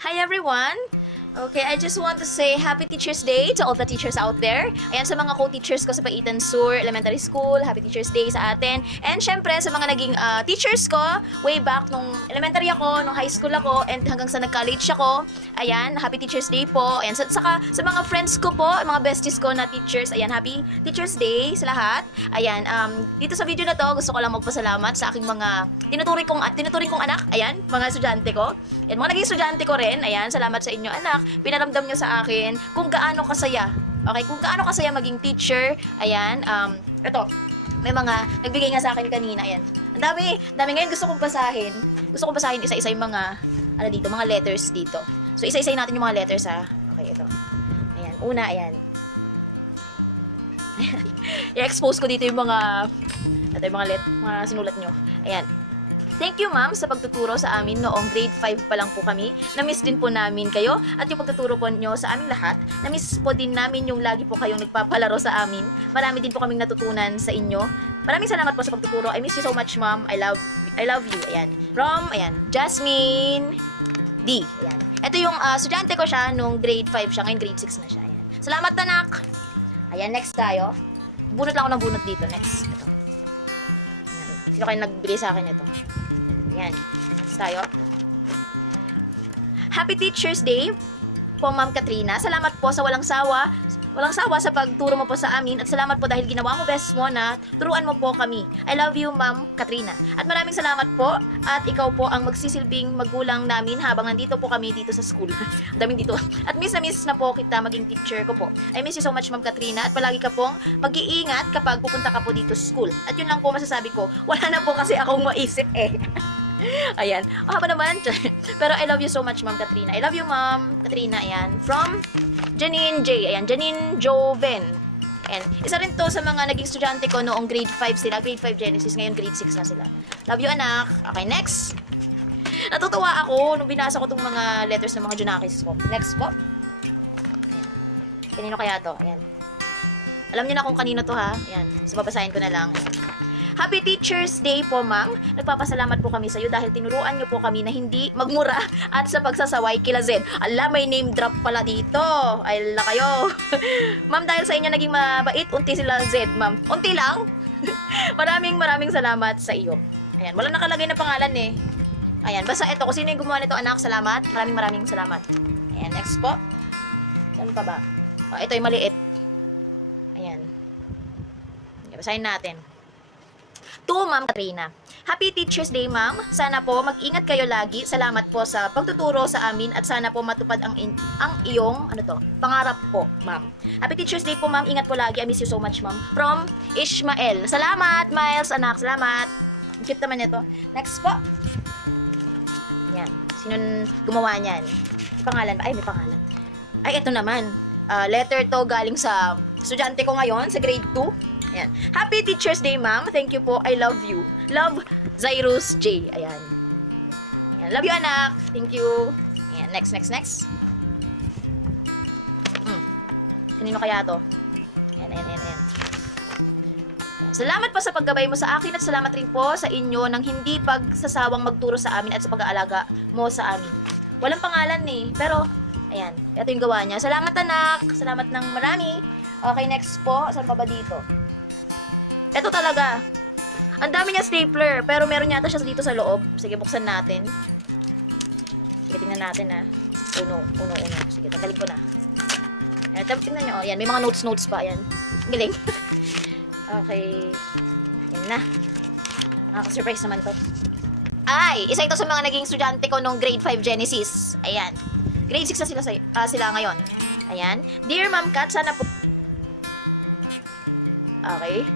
Hi everyone! Okay, I just want to say Happy Teacher's Day to all the teachers out there. Ayan, sa mga co-teachers ko sa Paitan Sur Elementary School, Happy Teacher's Day sa atin. And syempre, sa mga naging teachers ko, way back nung elementary ako, nung high school ako, and hanggang sa nag-college ako. Ayan, Happy Teacher's Day po. Ayan, saka sa mga friends ko po, mga besties ko na teachers, ayan, Happy Teacher's Day sa lahat. Ayan, dito sa video na to, gusto ko lang magpasalamat sa aking mga tinuturing kong anak, ayan, mga estudyante ko. Ayan, mga naging estudyante ko rin, ayan, salamat sa inyo anak. Pinaramdam nyo sa akin kung gaano kasaya. Okay, kung gaano kasaya maging teacher. Ayan, ito, may mga nagbigay nga sa akin kanina, ayan. Ang dami ngayon gusto kong basahin. Gusto kong basahin isa-isa yung mga, ano dito, mga letters dito. So, isa-isa natin yung mga letters, ha. Okay, ito. Ayan, una, ayan. I-expose ko dito yung mga, ito yung mga sinulat nyo. Ayan. Thank you, ma'am, sa pagtuturo sa amin noong grade 5 pa lang po kami. Na-miss din po namin kayo at yung pagtuturo po nyo sa aming lahat. Na-miss po din namin yung lagi po kayong nagpapalaro sa amin. Marami din po kaming natutunan sa inyo. Maraming salamat po sa pagtuturo. I miss you so much, ma'am. I love you. Ayan. From, ayan, Jasmine D. Ayan. Ito yung estudyante ko siya nung grade 5 siya. Ngayon grade 6 na siya. Ayan. Salamat, anak! Ayan, next tayo. Bunot lang ako ng bunot dito. Next. Ito. Ayan. Sino kayo nagbigay sa akin ito? Yan. Next tayo. Happy Teacher's Day po, Ma'am Katrina. Salamat po sa walang sawa sa pagturo mo po sa amin at salamat po dahil ginawa mo best mo na turuan mo po kami. I love you, Ma'am Katrina. At maraming salamat po at ikaw po ang magsisilbing magulang namin habang nandito po kami dito sa school. Daming dito. At miss na po kita maging teacher ko po. I miss you so much, Ma'am Katrina, at palagi ka pong mag-iingat kapag pupunta ka po dito sa school. At yun lang po masasabi ko. Wala na po kasi akong maisip eh. Ayan. O, haba naman. Pero I love you so much, Ma'am Katrina. I love you, Ma'am Katrina. Ayan. From Janine J. Ayan. Janine Joven. Ayan. Isa rin to sa mga naging estudyante ko noong grade 5 sila. Grade 5 Genesis. Ngayon grade 6 na sila. Love you, anak. Okay, next. Natutuwa ako nung binasa ko tong mga letters ng mga Junakis ko. Next po. Ayan. Kanino kaya to? Ayan. Alam niyo na kung kanino to, ha? Ayan. So, babasahin ko na lang. Ayan. Happy Teacher's Day po, ma'am. Nagpapasalamat po kami sa iyo dahil tinuruan niyo po kami na hindi magmura at sa pagsasaway kila Zed. Ala, may name drop pala dito. Ay, la kayo. Ma'am, dahil sa inyo naging mabait, unti sila Zed, ma'am. Unti lang. maraming salamat sa iyo. Ayan, wala nakalagay na pangalan eh. Ayan, basta ito, kung sino yung gumawa nito, anak, salamat. Maraming salamat. Ayan, next po. Saan pa ba? Oh, ito yung maliit. Ayan. Basahin natin. To Ma'am Katrina. Happy Teacher's Day, ma'am. Sana po mag-ingat kayo lagi. Salamat po sa pagtuturo sa amin at sana po matupad ang iyong pangarap po, ma'am. Happy Teacher's Day po, ma'am. Ingat po lagi. I miss you so much, ma'am. From Ishmael. Salamat, Miles, anak. Salamat. Ang cute naman ito. Next po. Yan. Sino gumawa niyan? May pangalan ba? Ay, may pangalan. Ay, ito naman. Letter to galing sa estudyante ko ngayon sa grade 2. Ayan. Happy Teacher's Day, ma'am. Thank you po. I love you. Love, Zyrus J. Ayan. Ayan. Love you, anak. Thank you. Ayan. Next. Kanino kaya to? Ayan. Salamat po sa paggabay mo sa akin at salamat rin po sa inyo ng hindi pagsasawang magturo sa amin at sa pag-aalaga mo sa amin. Walang pangalan eh. Pero, ayan. Ito yung gawa niya. Salamat, anak. Salamat ng marami. Okay, next po. Saan pa ba dito? Ito talaga. Ang dami niya stapler, pero meron yata siya dito sa loob. Sige, buksan natin. Sige, tingnan natin ha. Uno. Sige, tanggalin ko na. Ayan, tingnan nyo. Ayan, may mga notes pa. Ayan. Galing. Okay. Ayan na. Nakaka-surprise naman to. Ay, isa ito sa mga naging estudyante ko nung grade 5 Genesis. Ayan. Grade 6 na sila ngayon. Ayan. Dear Ma'am Kat, sana po... Okay.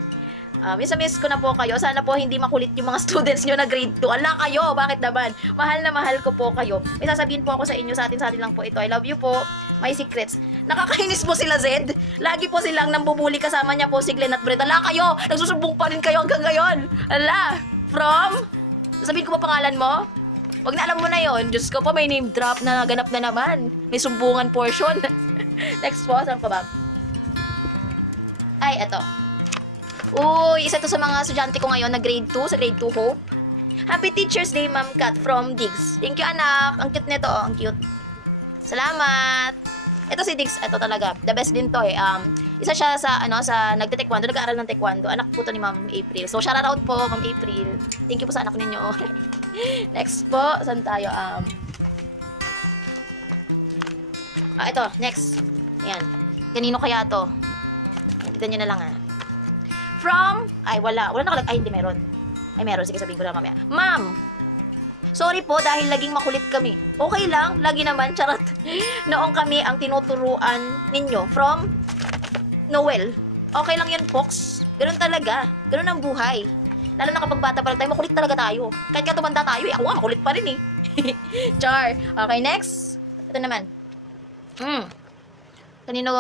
Miss ko na po kayo. Sana po hindi makulit yung mga students nyo na grade 2. Ala kayo, bakit naman? Mahal na mahal ko po kayo. May sasabihin po ako sa inyo, sa atin lang po ito. I love you po. My secrets. Nakakainis po sila, Zed. Lagi po silang nambubuli kasama niya po si Glenn at Brett. Ala kayo, nagsusumbong pa rin kayo hanggang ngayon. Ala, from? Sasabihin ko pa pangalan mo? Wag na, alam mo na yon. Diyos ko po, may name drop na ganap na naman. May sumbungan portion. Next po, saan pa ba? Ay, eto. Uy, isa to sa mga estudyante ko ngayon na grade 2, sa grade 2 Hope. Happy Teacher's Day, Ma'am Kat from Diggs. Thank you, anak. Ang cute nito, oh. Ang cute. Salamat! Ito si Diggs, ito talaga. The best din to eh. Isa siya sa, sa nagte-taekwondo, nag-aaral ng taekwondo. Anak po to ni Ma'am April. So, shout out po, Ma'am April. Thank you po sa anak ninyo. Next po, saan tayo? Ito, next. Ayan. Kanino kaya to? Ayan, tignan nyo na lang From, wala nakalag, hindi meron. Meron, sige sabihin ko na mamaya. Ma'am, sorry po dahil laging makulit kami. Okay lang, lagi naman, charot. Noong kami ang tinuturuan ninyo. From Noel. Okay lang yun, Fox. Ganun talaga. Ganun ang buhay. Lalo na kapag bata pa lang tayo, makulit talaga tayo. Kahit ka tumanda tayo, ako nga, makulit pa rin eh. Char. Okay, next. Ito naman. Kanino